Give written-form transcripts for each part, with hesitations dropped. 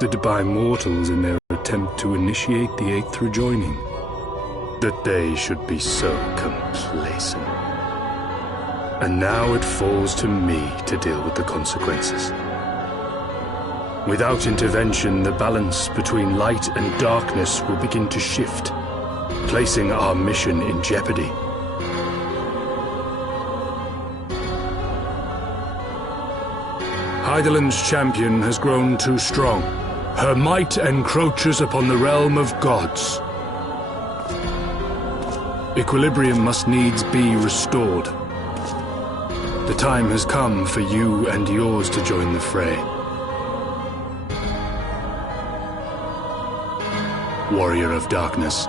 corrupted by mortals in their attempt to initiate the Eighth rejoining. That they should be so complacent. And now it falls to me to deal with the consequences. Without intervention, the balance between light and darkness will begin to shift, placing our mission in jeopardy. Hydaelyn's champion has grown too strong. Her might encroaches upon the realm of gods. Equilibrium must needs be restored. The time has come for you and yours to join the fray. Warrior of Darkness.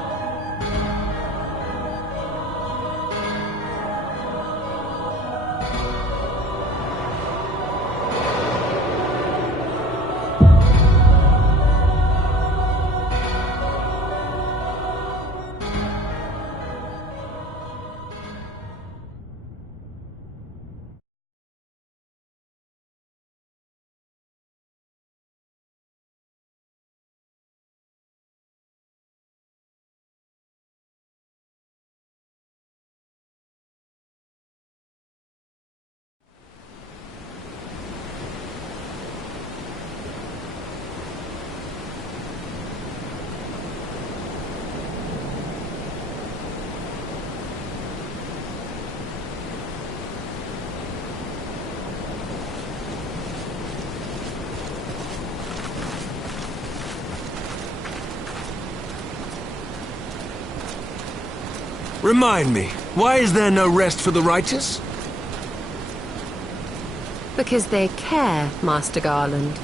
Remind me, why is there no rest for the righteous? Because they care, Master Garland.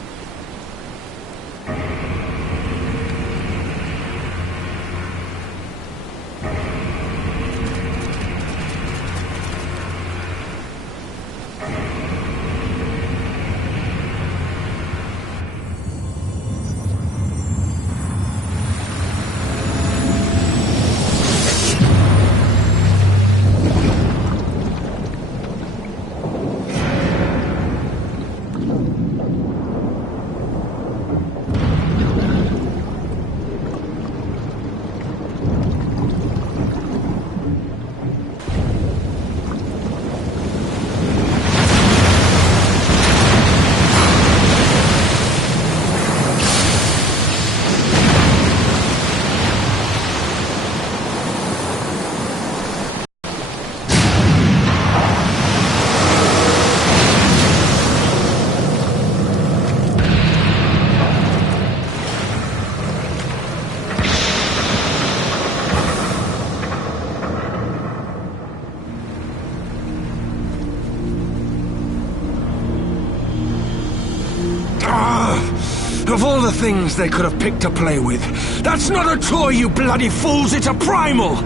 Of all the things they could have picked to play with, that's not a toy, you bloody fools, it's a primal!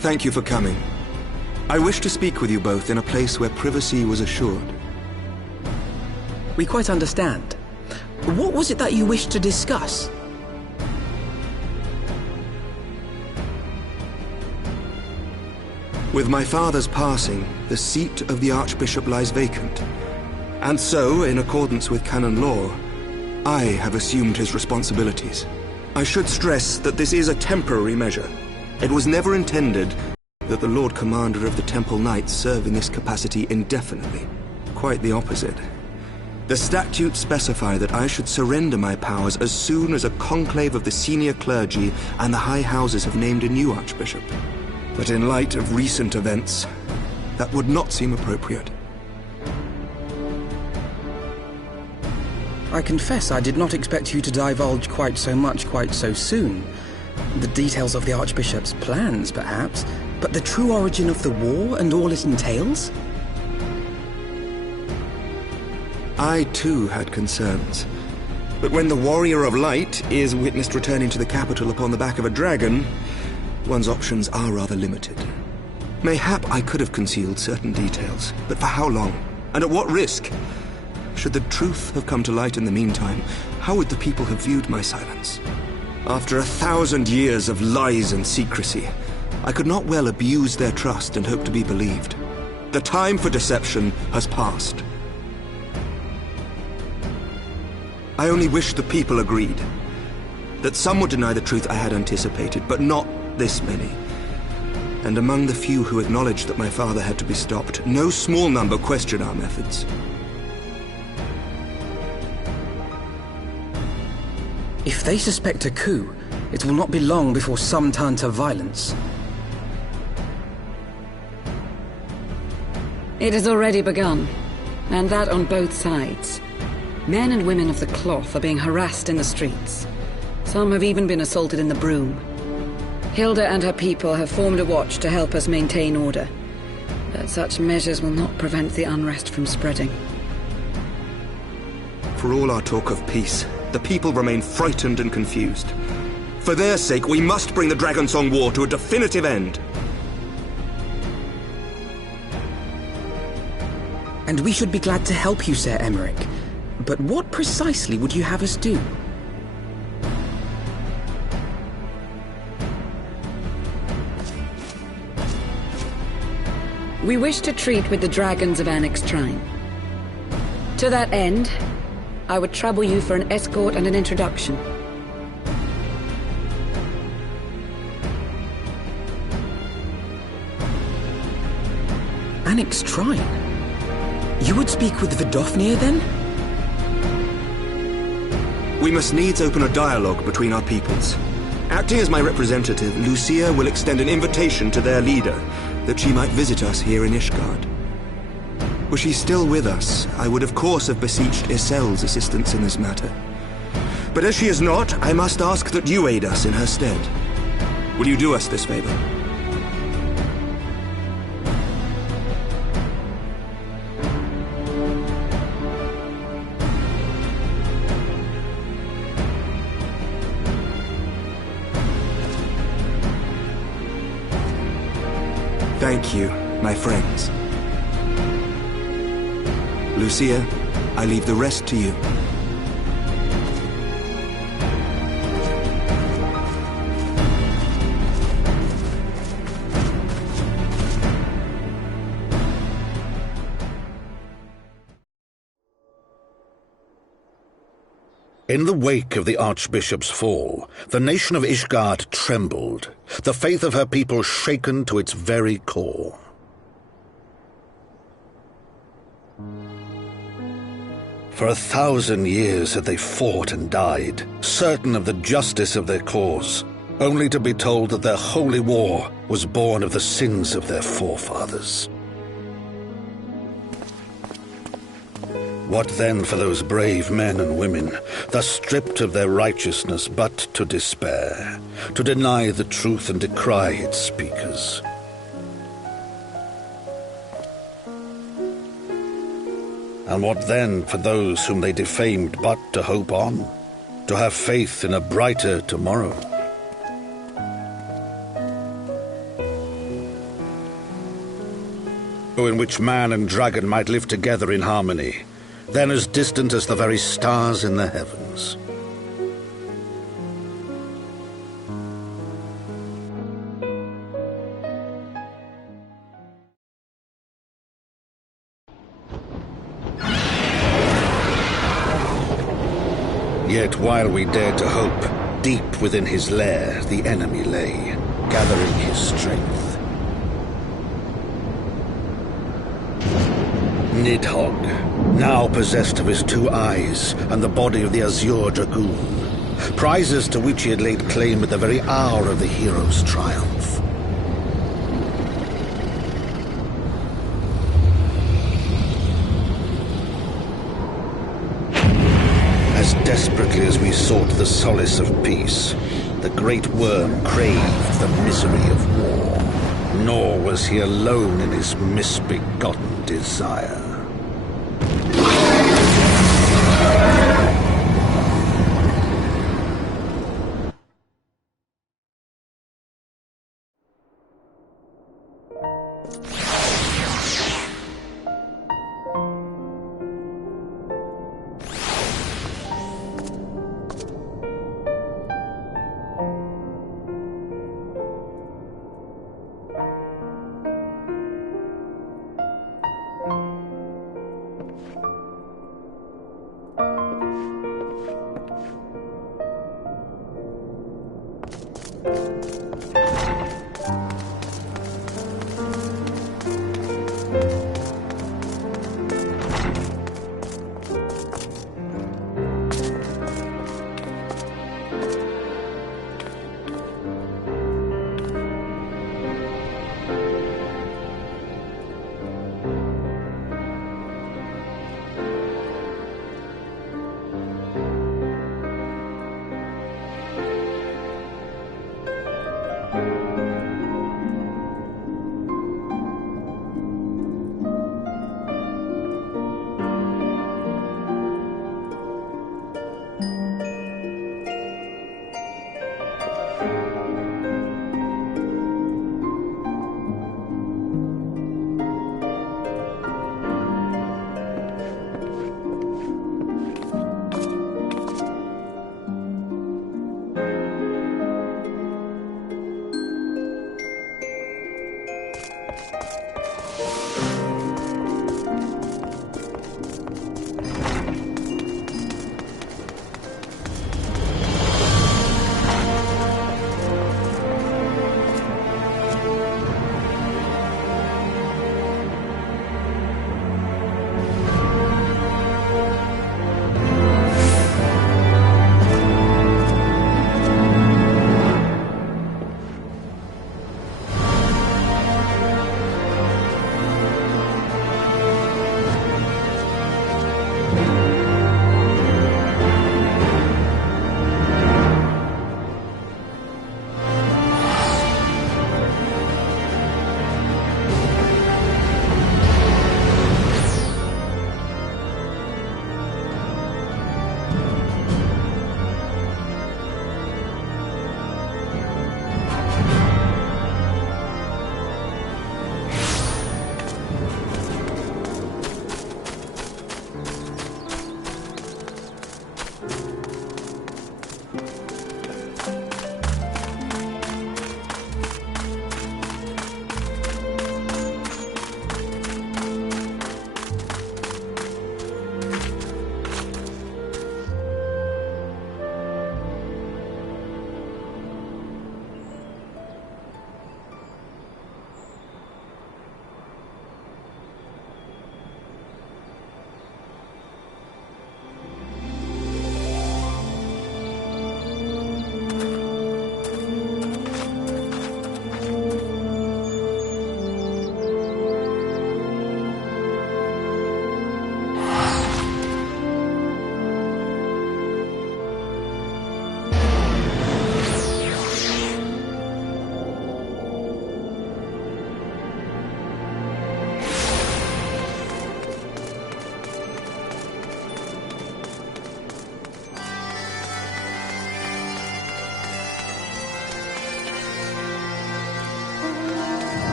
Thank you for coming. I wish to speak with you both in a place where privacy was assured. We quite understand. What was it that you wished to discuss? With my father's passing, the seat of the Archbishop lies vacant. And so, in accordance with canon law, I have assumed his responsibilities. I should stress that this is a temporary measure. It was never intended that the Lord Commander of the Temple Knights serve in this capacity indefinitely. Quite the opposite. The statutes specify that I should surrender my powers as soon as a conclave of the senior clergy and the high houses have named a new archbishop. But in light of recent events, that would not seem appropriate. I confess I did not expect you to divulge quite so much quite so soon. The details of the Archbishop's plans, perhaps, but the true origin of the war and all it entails? I, too, had concerns. But when the Warrior of Light is witnessed returning to the capital upon the back of a dragon, one's options are rather limited. Mayhap I could have concealed certain details, but for how long? And at what risk? Should the truth have come to light in the meantime, how would the people have viewed my silence? After 1,000 years of lies and secrecy, I could not well abuse their trust and hope to be believed. The time for deception has passed. I only wish the people agreed. That some would deny the truth I had anticipated, but not this many. And among the few who acknowledged that my father had to be stopped, no small number questioned our methods. If they suspect a coup, it will not be long before some turn to violence. It has already begun, and that on both sides. Men and women of the cloth are being harassed in the streets. Some have even been assaulted in the Broom. Hilda and her people have formed a watch to help us maintain order, but such measures will not prevent the unrest from spreading. For all our talk of peace, the people remain frightened and confused. For their sake, we must bring the Dragonsong War to a definitive end. And we should be glad to help you, Sir Emmerich. But what precisely would you have us do? We wish to treat with the dragons of XIV. To that end, I would trouble you for an escort and an introduction. XIV? You would speak with Vidofnir, then? We must needs open a dialogue between our peoples. Acting as my representative, Lucia will extend an invitation to their leader, that she might visit us here in Ishgard. Were she still with us, I would of course have beseeched Isel's assistance in this matter. But as she is not, I must ask that you aid us in her stead. Will you do us this favor? Thank you, my friends. Lucia, I leave the rest to you. In the wake of the Archbishop's fall, the nation of Ishgard trembled, the faith of her people shaken to its very core. For 1,000 years had they fought and died, certain of the justice of their cause, only to be told that their holy war was born of the sins of their forefathers. What then for those brave men and women, thus stripped of their righteousness but to despair, to deny the truth and decry its speakers? And what then for those whom they defamed but to hope on, to have faith in a brighter tomorrow? In which man and dragon might live together in harmony, then as distant as the very stars in the heavens. Yet while we dared to hope, deep within his lair the enemy lay, gathering his strength. Nidhogg, now possessed of his 2 eyes and the body of the Azure Dragoon, prizes to which he had laid claim at the very hour of the hero's triumph. As desperately as we sought the solace of peace, the great worm craved the misery of war. Nor was he alone in his misbegotten desire.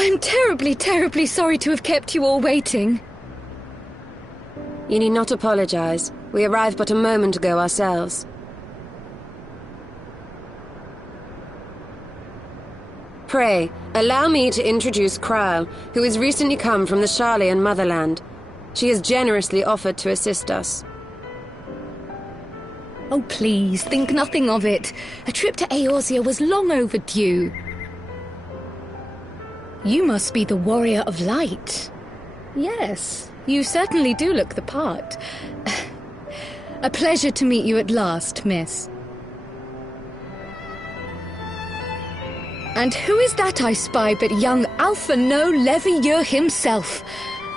I'm terribly, terribly sorry to have kept you all waiting. You need not apologize. We arrived but a moment ago ourselves. Pray, allow me to introduce Kryle, who has recently come from the Sharlayan motherland. She has generously offered to assist us. Oh, please, think nothing of it. A trip to Eorzea was long overdue. You must be the Warrior of Light. Yes, you certainly do look the part. A pleasure to meet you at last, miss. And who is that I spy but young Alpha No Levieur himself?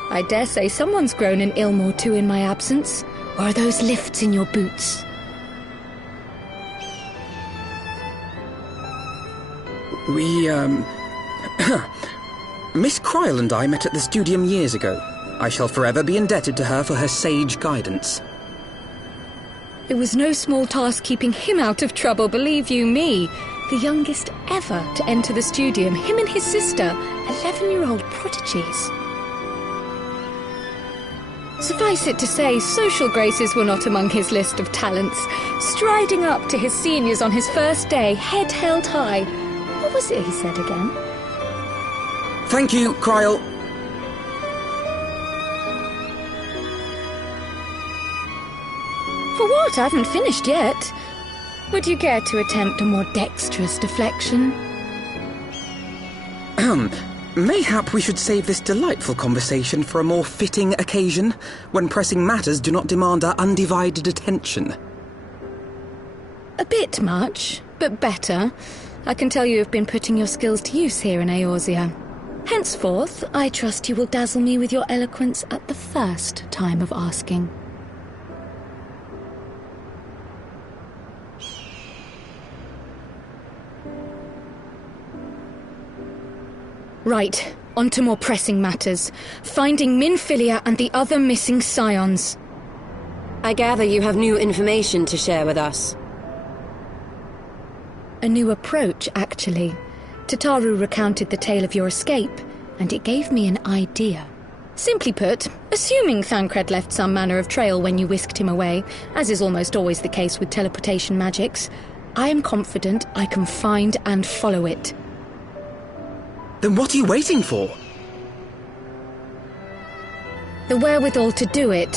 I dare say someone's grown an ilm or two in my absence. Or are those lifts in your boots? Miss Kryle and I met at the Studium years ago. I shall forever be indebted to her for her sage guidance. It was no small task keeping him out of trouble, believe you me. The youngest ever to enter the Studium, him and his sister, 11-year-old prodigies. Suffice it to say, social graces were not among his list of talents. Striding up to his seniors on his first day, head held high. What was it he said again? Thank you, Kryle. For what? I haven't finished yet. Would you care to attempt a more dexterous deflection? Mayhap we should save this delightful conversation for a more fitting occasion, when pressing matters do not demand our undivided attention. A bit much, but better. I can tell you have been putting your skills to use here in Eorzea. Henceforth, I trust you will dazzle me with your eloquence at the first time of asking. Right, on to more pressing matters. Finding Minfilia and the other missing scions. I gather you have new information to share with us. A new approach, actually. Tataru recounted the tale of your escape, and it gave me an idea. Simply put, assuming Thancred left some manner of trail when you whisked him away, as is almost always the case with teleportation magics, I am confident I can find and follow it. Then what are you waiting for? The wherewithal to do it.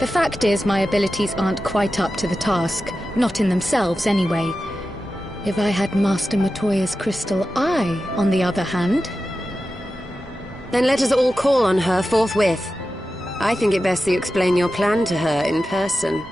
The fact is, my abilities aren't quite up to the task. Not in themselves, anyway. If I had Master Matoya's crystal eye, on the other hand... Then let us all call on her forthwith. I think it best you explain your plan to her in person.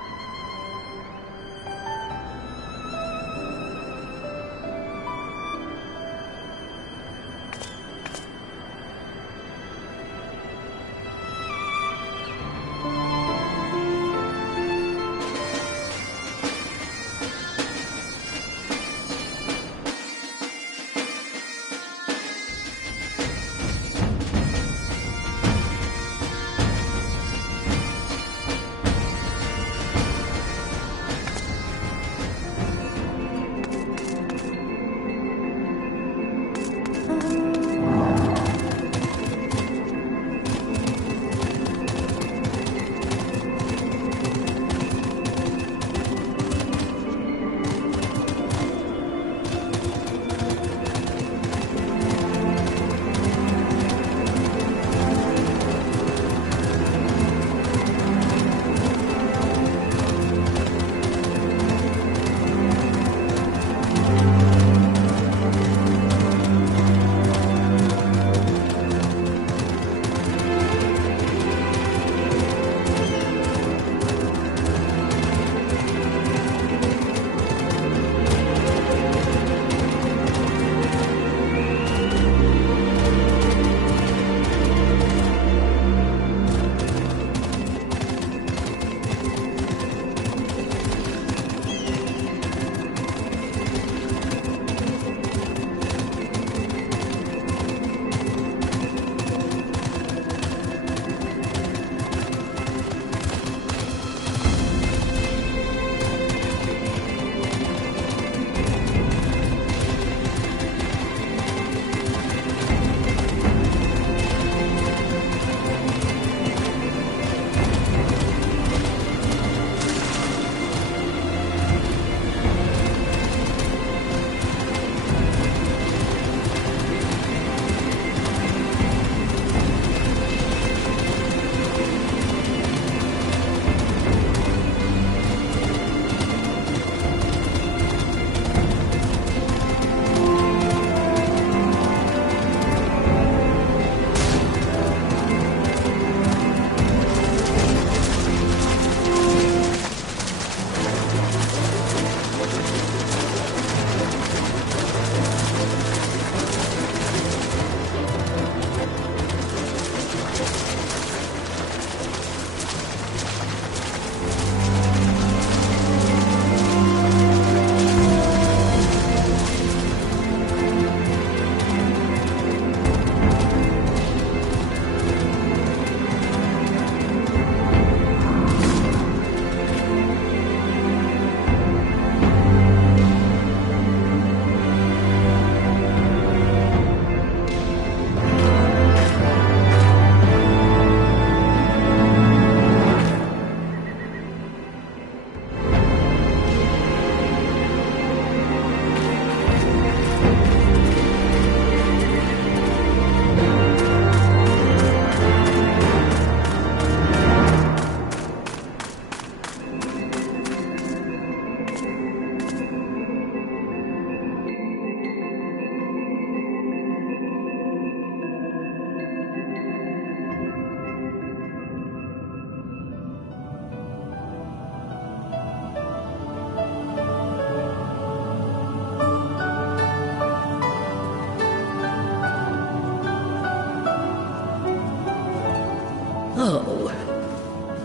Oh.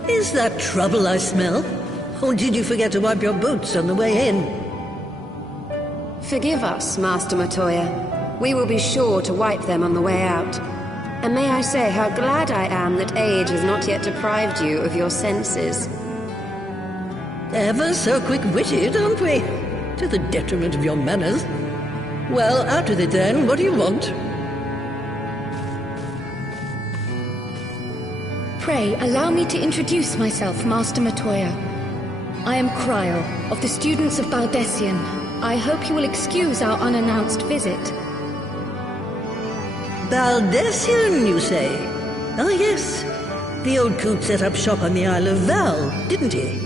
Is that trouble I smell? Or did you forget to wipe your boots on the way in? Forgive us, Master Matoya. We will be sure to wipe them on the way out. And may I say how glad I am that age has not yet deprived you of your senses. Ever so quick-witted, aren't we? To the detriment of your manners. Well, out with it then. What do you want? Pray, allow me to introduce myself, Master Matoya. I am Cryle, of the students of Baldessian. I hope you will excuse our unannounced visit. Baldessian, you say? Ah, yes. The old coot set up shop on the Isle of Val, didn't he?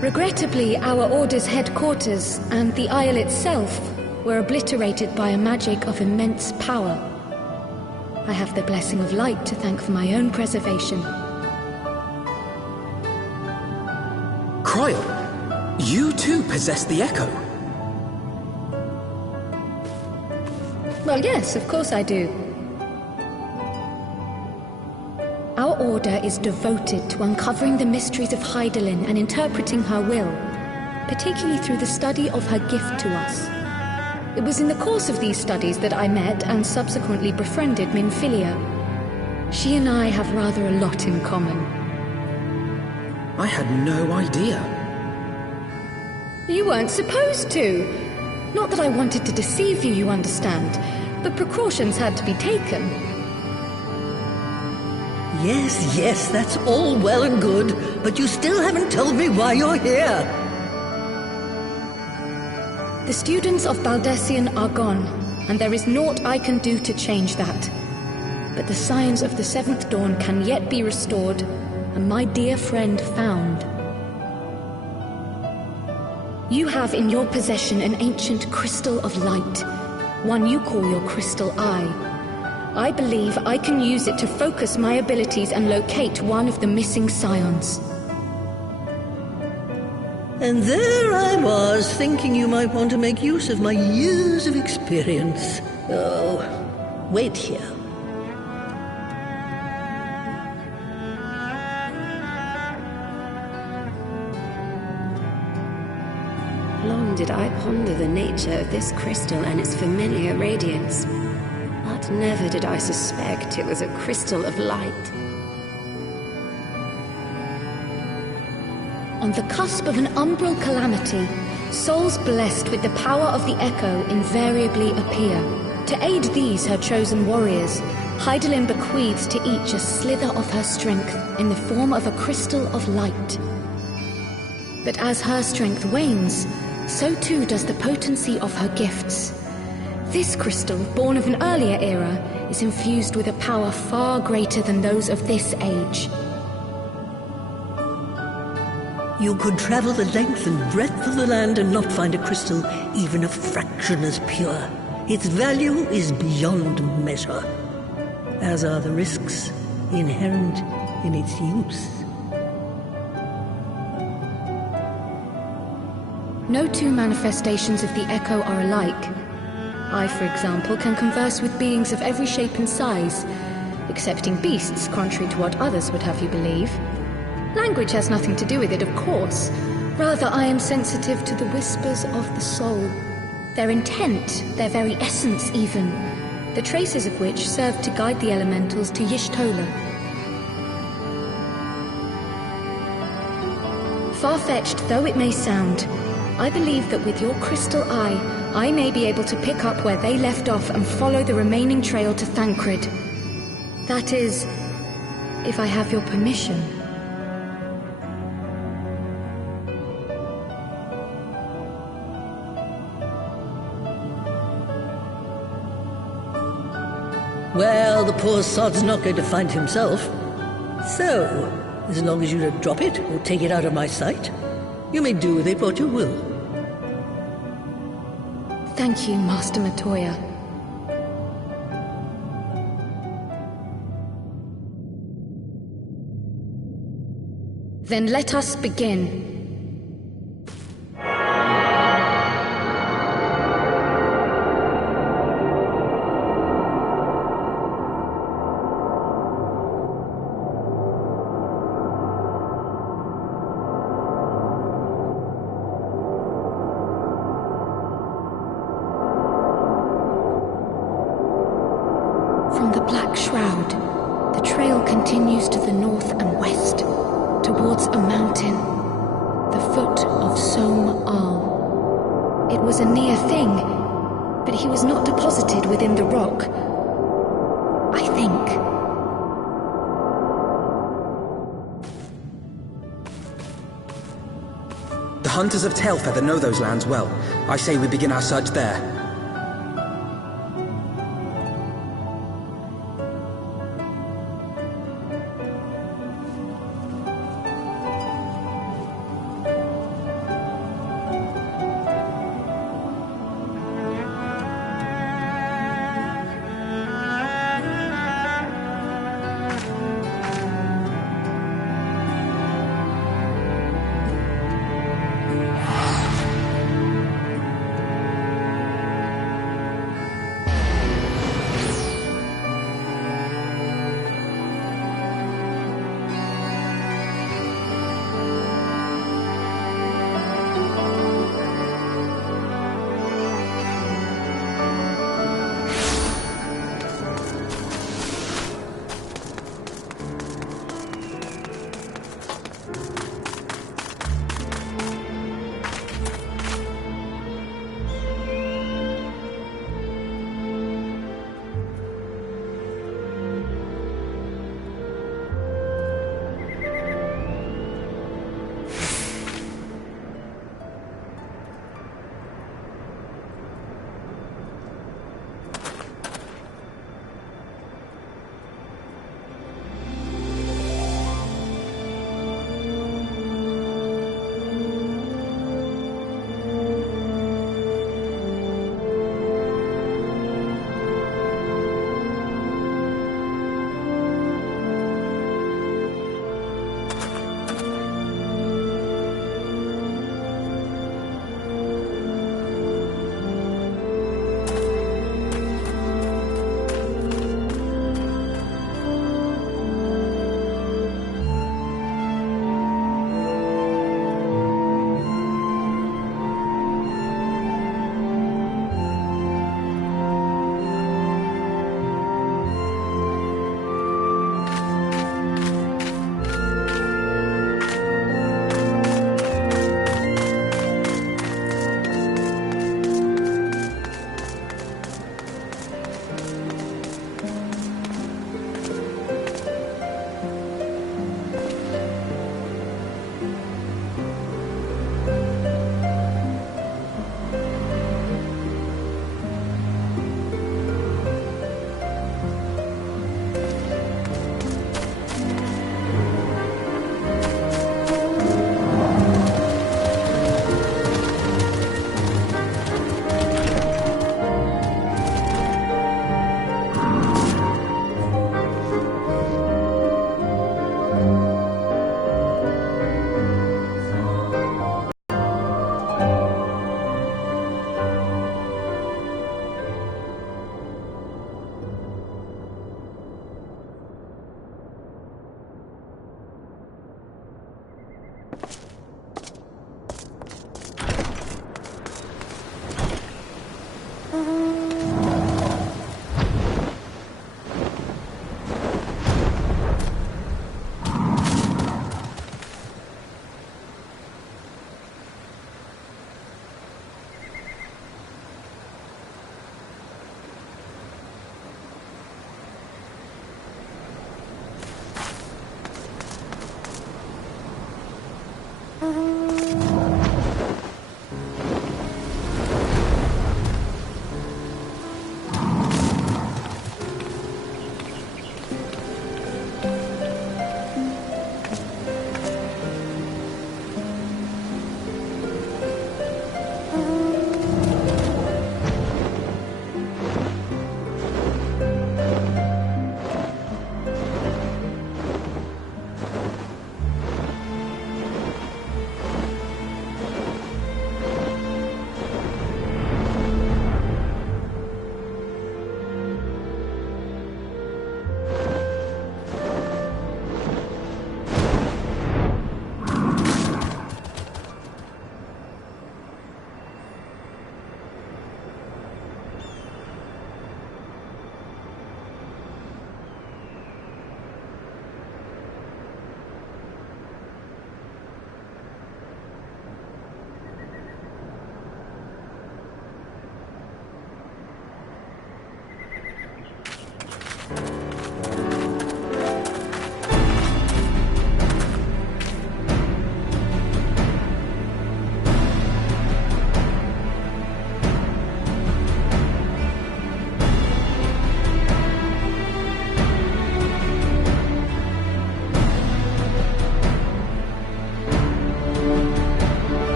Regrettably, our order's headquarters and the isle itself were obliterated by a magic of immense power. I have the blessing of light to thank for my own preservation. Cryle, you too possess the Echo. Well, yes, of course I do. Our order is devoted to uncovering the mysteries of Hydaelyn and interpreting her will, particularly through the study of her gift to us. It was in the course of these studies that I met and subsequently befriended Minfilia. She and I have rather a lot in common. I had no idea. You weren't supposed to. Not that I wanted to deceive you, you understand, but precautions had to be taken. Yes, that's all well and good, but you still haven't told me why you're here. The students of Baldessian are gone, and there is naught I can do to change that. But the signs of the Seventh Dawn can yet be restored, and my dear friend found. You have in your possession an ancient crystal of light, one you call your crystal eye. I believe I can use it to focus my abilities and locate one of the missing scions. And there I was, thinking you might want to make use of my years of experience. Oh, wait here. Long did I ponder the nature of this crystal and its familiar radiance, but never did I suspect it was a crystal of light. On the cusp of an umbral calamity, souls blessed with the power of the Echo invariably appear. To aid these, her chosen warriors, Hydaelyn bequeaths to each a slither of her strength in the form of a crystal of light. But as her strength wanes, so too does the potency of her gifts. This crystal, born of an earlier era, is infused with a power far greater than those of this age. You could travel the length and breadth of the land and not find a crystal even a fraction as pure. Its value is beyond measure, as are the risks inherent in its use. No two manifestations of the Echo are alike. I, for example, can converse with beings of every shape and size, excepting beasts, contrary to what others would have you believe. Language has nothing to do with it, of course. Rather, I am sensitive to the whispers of the soul. Their intent, their very essence even, the traces of which serve to guide the elementals to Y'shtola. Far-fetched though it may sound, I believe that with your crystal eye, I may be able to pick up where they left off and follow the remaining trail to Thancred. That is, if I have your permission. Well, the poor sod's not going to find himself. So, as long as you don't drop it or take it out of my sight, you may do with it what you will. Thank you, Master Matoya. Then let us begin. From the Black Shroud, the trail continues to the north and west, towards a mountain, the foot of Som Al. It was a near thing, but he was not deposited within the rock. I think. The Hunters of Tailfeather know those lands well. I say we begin our search there.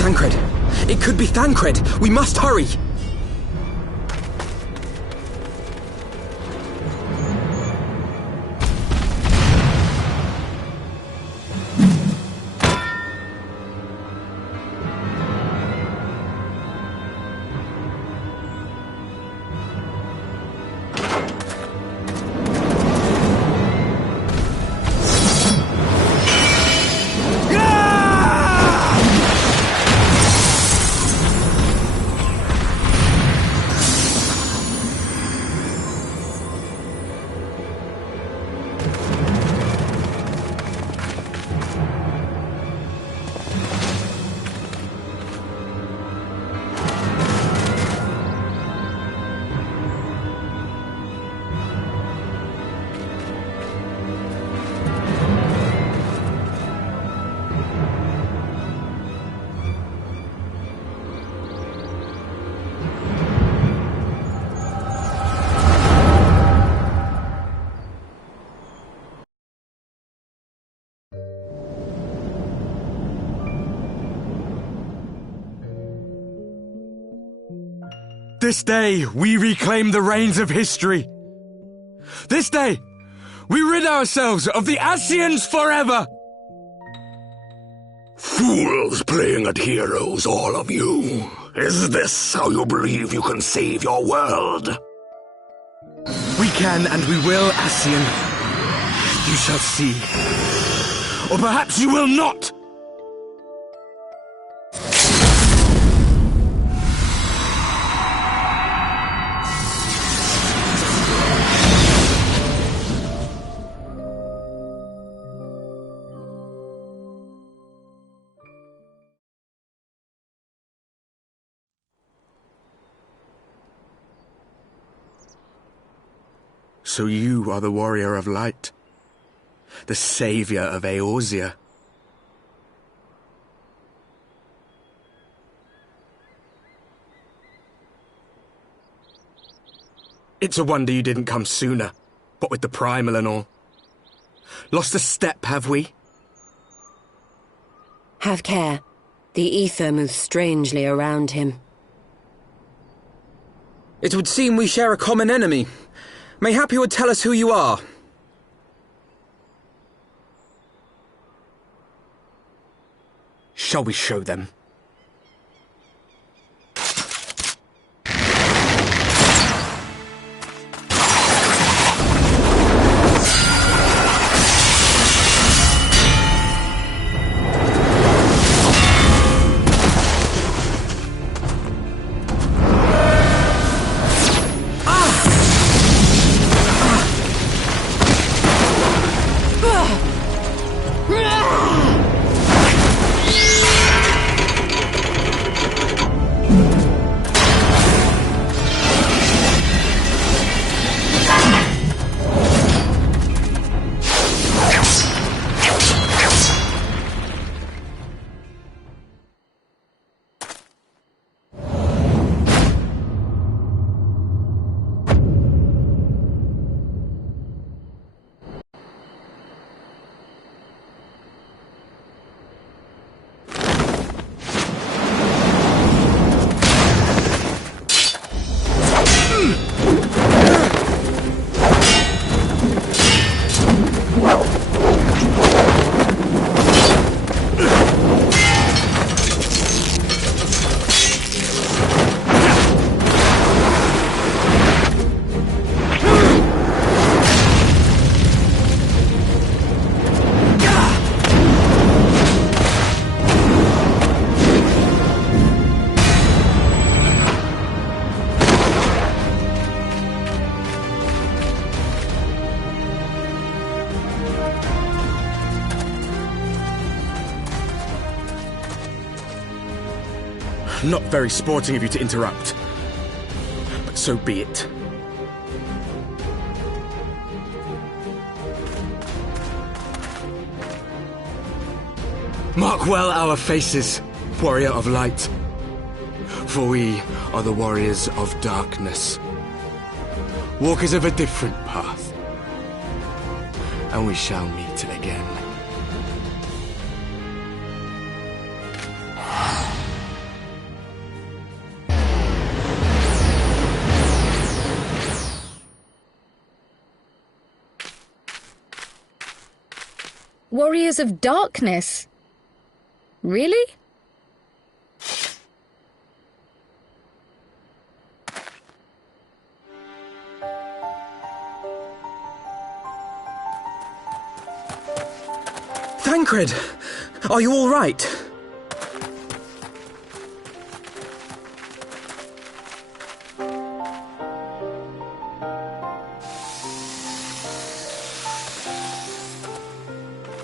Thancred! It could be Thancred! We must hurry! This day, we reclaim the reins of history. This day, we rid ourselves of the Ascians forever! Fools playing at heroes, all of you. Is this how you believe you can save your world? We can and we will, Ascian. You shall see. Or perhaps you will not! So you are the warrior of light, the savior of Eorzea. It's a wonder you didn't come sooner, what with the primal and all. Lost a step, have we? Have care. The ether moves strangely around him. It would seem we share a common enemy. Mayhap you would tell us who you are. Shall we show them? Not very sporting of you to interrupt. But so be it. Mark well our faces, warrior of light. For we are the warriors of darkness. Walkers of a different path. And we shall meet again. Warriors of Darkness? Really? Thancred! Are you all right?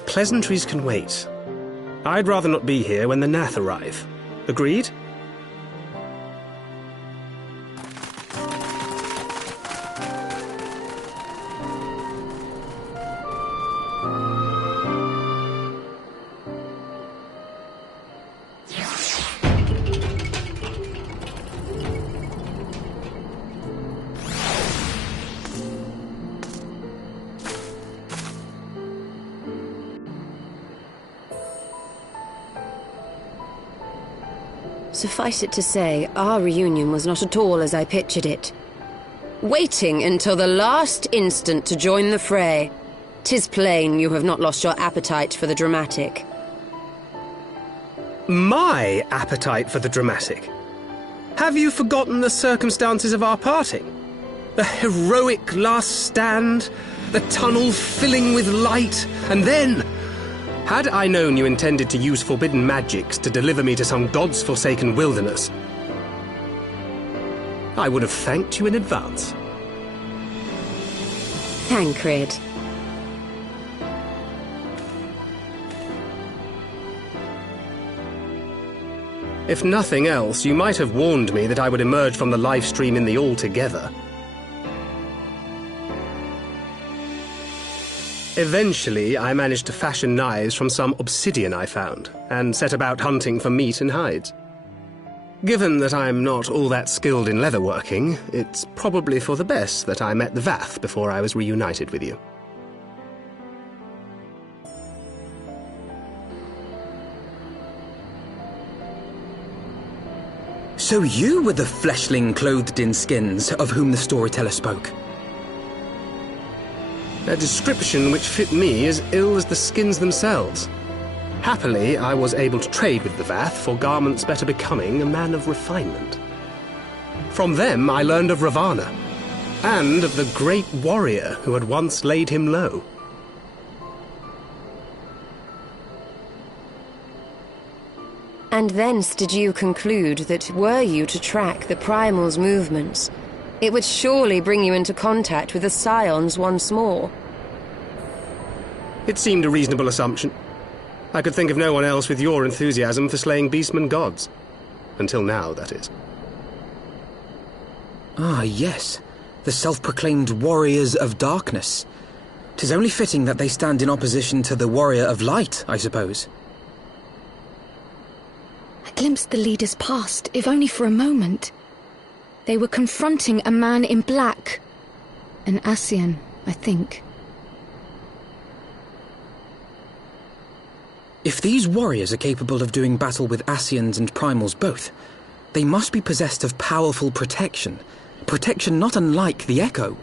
Pleasantries can wait. I'd rather not be here when the Nath arrive. Agreed? Suffice it to say, our reunion was not at all as I pictured it. Waiting until the last instant to join the fray. 'Tis plain you have not lost your appetite for the dramatic. My appetite for the dramatic? Have you forgotten the circumstances of our parting? The heroic last stand, the tunnel filling with light, and then... Had I known you intended to use forbidden magics to deliver me to some god's forsaken wilderness, I would have thanked you in advance. Thancred. If nothing else, you might have warned me that I would emerge from the live stream in the Altogether. Eventually, I managed to fashion knives from some obsidian I found, and set about hunting for meat and hides. Given that I'm not all that skilled in leatherworking, it's probably for the best that I met the Vath before I was reunited with you. So you were the fleshling clothed in skins of whom the storyteller spoke? A description which fit me as ill as the skins themselves. Happily, I was able to trade with the Vath for garments better becoming a man of refinement. From them I learned of Ravana, and of the great warrior who had once laid him low. And thence did you conclude that were you to track the Primal's movements, it would surely bring you into contact with the Scions once more. It seemed a reasonable assumption. I could think of no one else with your enthusiasm for slaying beastmen gods. Until now, that is. Ah, yes. The self-proclaimed Warriors of Darkness. 'Tis only fitting that they stand in opposition to the Warrior of Light, I suppose. I glimpsed the leaders past, if only for a moment. They were confronting a man in black. An Ascian, I think. If these warriors are capable of doing battle with Ascians and Primals both, they must be possessed of powerful protection. Protection not unlike the Echo.